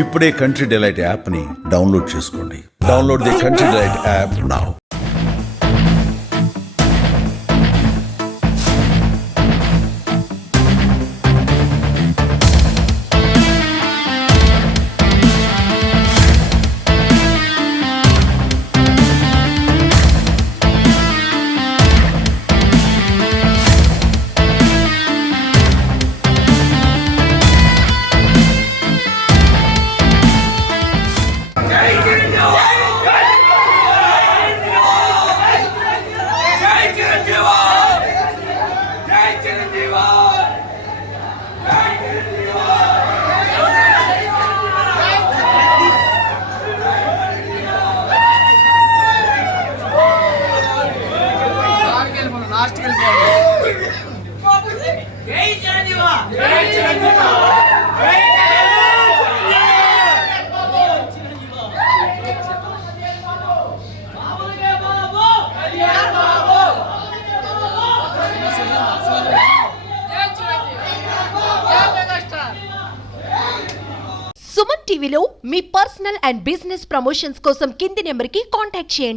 ఇప్పుడే country delight యాప్ని download చేసుకోండి. Download the country delight app now. Suman టీవీలో మీ పర్సనల్ అండ్ బిజినెస్ ప్రమోషన్స్ కోసం కింది నెంబర్కి కాంటాక్ట్ చేయండి.